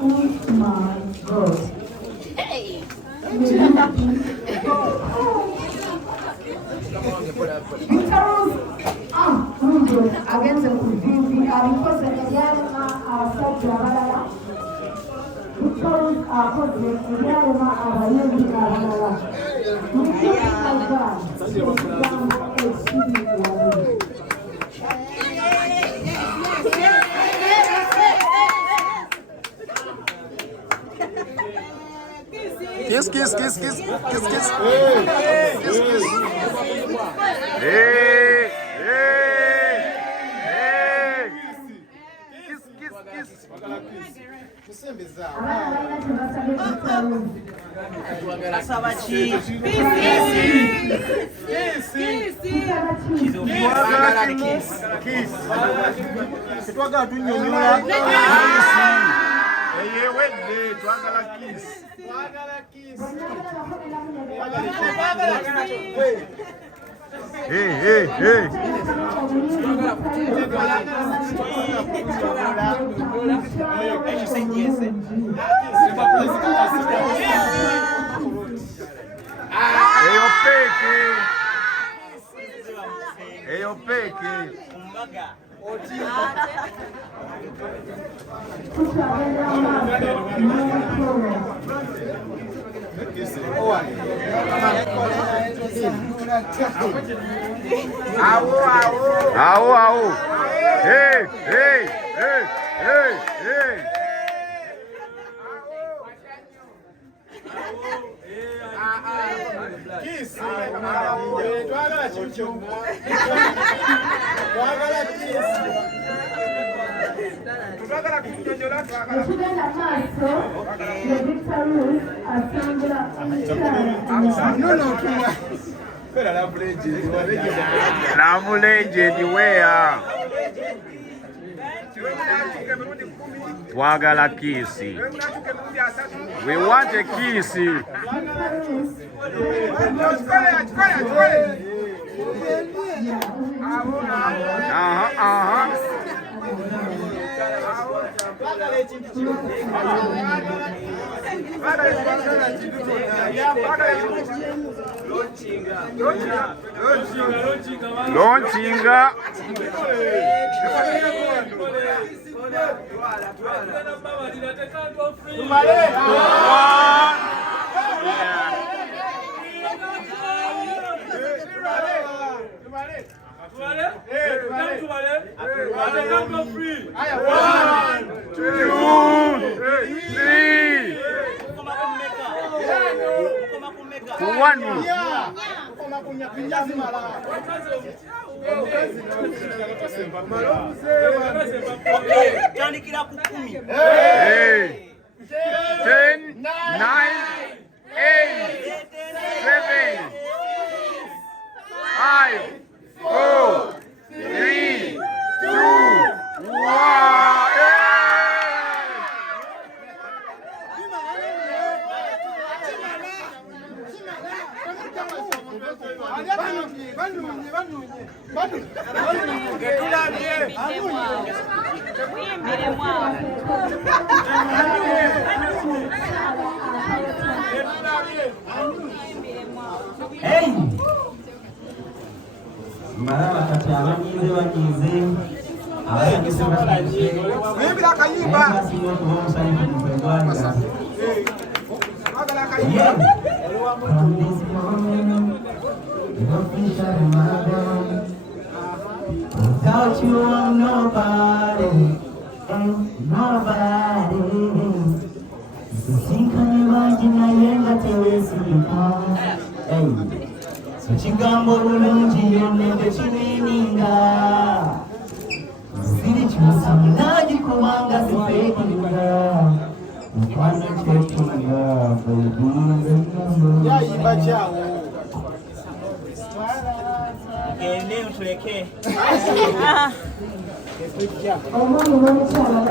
Oh my God. Hey. Against the Kuzuki, because the Yama are such a Malala. Because our project, the Yama are a young Malala. Kiss, kiss, kiss, kiss, kiss, kiss. Hey, kiss, kiss. Hey, hey, hey. Kiss, kiss, kiss. Hey, hey, hey. Hey, o peque. Hey, o peque. Aô, aô. Hey, hey, hey, hey, hey. Kiss. Twagala kisi. We want a kisi. Launchinga. Hey. 10, 9, 8, 7, 5, 4, 3, 2, 1. Hey! Maraba kati abanyize bagize abagize bagize bibira kayimba asiyo kumusani kumugwanda yeah from this moment no future mother without you I'm nobody nobody sinkanye bagina yenga tewesika hey Chigambo bulungi yonende chinininga Siri chusamnaji kubanga sifekinga Mkwano chekinga Baby Ya iba chao Gende utweke Omoni mwani chala